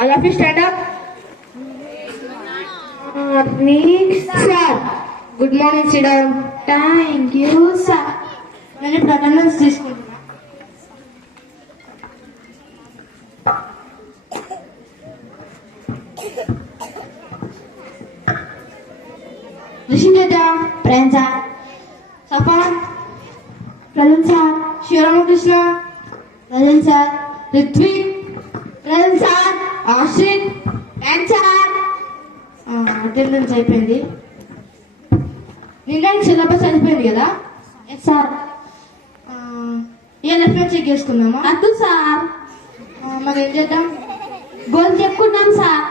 All of you stand up. Sir. Good morning, sit down. Thank you, sir. నేను ఇప్పుడు attendance తీసుకుంటున్నా. Rishiketa Present, sir. Safan Present, sir. Sivaramakrishna Present, sir. Ritvik Present, sir. Ashrith Present, sir. Attendance అయిపోయింది. నిన్న syllabus అయిపోయింది కదా. Yes, sir. ఏ left check చేసుకుందామా? అద్దు సార్. మరి ఏం చేద్దాం? గోల్ చెప్పుకున్నాం సార్.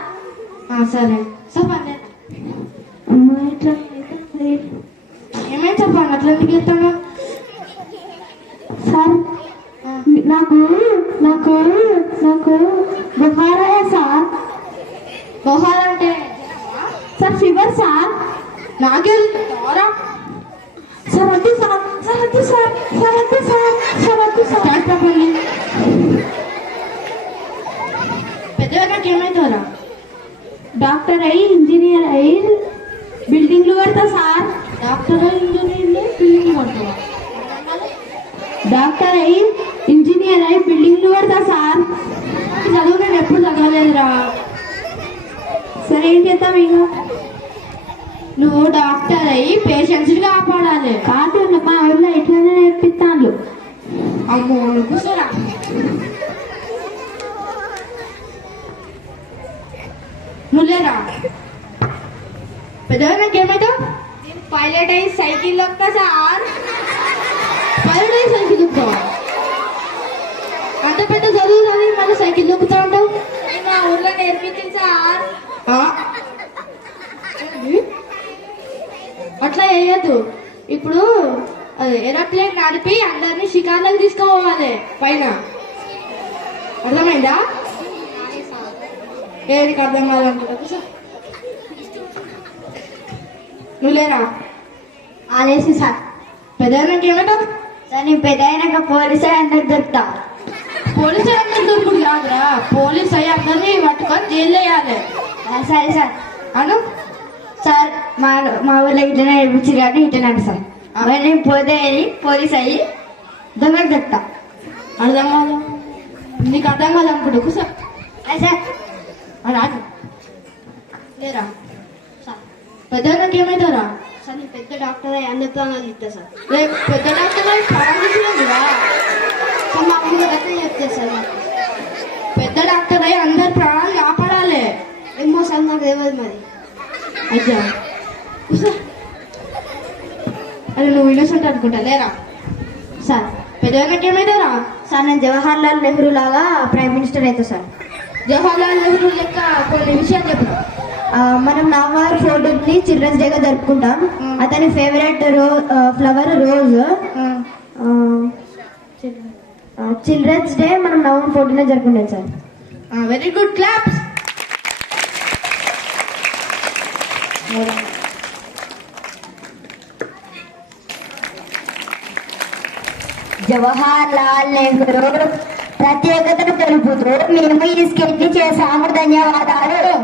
సరే సఫాన్ ఏమైంది సఫాన్ అట్లా ఎందుకు చేస్తాను? సార్ నాకు నాకు నాకు బుహారా సార్. బొహార్ అంటే సార్ ఫీవర్ సార్. నాకే జ్వరం. సార్ వద్దు సార్. సార్ వద్దు సార్. సార్ వద్దు సార్. సార్ వద్దు సార్. స్టార్ట్ చెప్పండి. పెద్దగా నాకు ఏమైతుందిరా? డాక్టర్ అయ్యి ఇంజనీర్ అయ్యి బిల్డింగ్లు కడతా సార్. డాక్టర్ ఇంజనీర్లు బిల్డింగ్ కొడతావా? డాక్టర్ అయ్యి ఇంజనీర్ అయ్యి బిల్డింగ్లు కడతా సార్. చదువు నేను ఎప్పుడు చదవలేదురా. సరే ఏం చేద్దాం ఇక? నువ్వు డాక్టర్ అయ్యి పేషెంట్స్ కాపాడాలి. కాదు మా ఊళ్ళో ఇట్లానే నేర్పిస్తాను. అమ్మో నువ్వు కూర్చోరా. నువ్వు లేరా? పెద్దగా నాకు ఏమైతావు? పైలట్ అయ్యి సైకిల్ లొక్క సార్. పైలట్ అయ్యి సైకిల్ దొక్కుతావా? అంత పెద్ద చదువు చదివి మళ్ళీ సైకిల్ దొక్కుతా ఉంటావు. మా ఊళ్ళో నేర్పించింది సార్. అట్లా వేయద్దు. ఇప్పుడు ఏరోప్లేన్ నడిపి అందరినీ షికార్లకు తీసుకుపోవాలి పైన. అర్థమైందా? ఏదికి అర్థం కావాలనుకుంటా. నువ్వు లేరా? ఆలేసి సార్. పెద్దకి ఏమంటావు? సార్ నేను పెద్ద అయినాక పోలీసు అందరికి దొరుకుతా. పోలీసు అందరు దొరుకుడు కాదురా. పోలీసు అయ్యి అందరినీ పట్టుకొని జైలు వేయాలి. సరే సార్. అను సార్ మా ఊళ్ళో ఇట్లా నేర్పించారు కానీ ఇట్లా సార్. నేను పోతే పోలీస్ అయ్యి దొంగకి దొరుకుతా. అర్థం కాదు. నీకు అర్థం కాదు అనుకుంటా. కూర్చో. సార్ రాదు లేరా? పెద్దకి ఏమవుతారా? సార్ నేను పెద్ద డాక్టర్ అయ్యి అన్ని ప్రాణాలు ఇస్తా సార్. రేపు పెద్ద డాక్టర్ ప్రారంభించలేదురా. సార్ మా ఊళ్ళో గట్ల చెప్తే సార్. పెద్ద డాక్టర్ అయ్యి అందరు ప్రాణాలు కాపాడాలి. ఏమో సార్ నాకు తెలియదు మరి. అయ్యా కూర్చో. అరే నువ్వు ఇన్నోసెంట్ అనుకుంటా. లేరా? సార్ పెద్దకి ఏమవుతారా? సార్ నేను జవహర్ లాల్ నెహ్రూ లాగా ప్రైమ్ మినిస్టర్ అవుతా సార్. జవహర్లాల్ నెహ్రూ లెక్క కొన్ని విషయాలు చెప్పు. మనం నవంబర్ 14th చిల్డ్రన్స్ డేగా జరుపుకుంటాం. అతని favourite flower rose. Children's day మనం నవంబర్ 14 జరుపుకుంటాం సార్. Very good claps. Jawaharlal Nehru ప్రత్యేకతను తెలుపుతూ మేము ఈ స్కెచ్ చేశాము. ధన్యవాదాలు.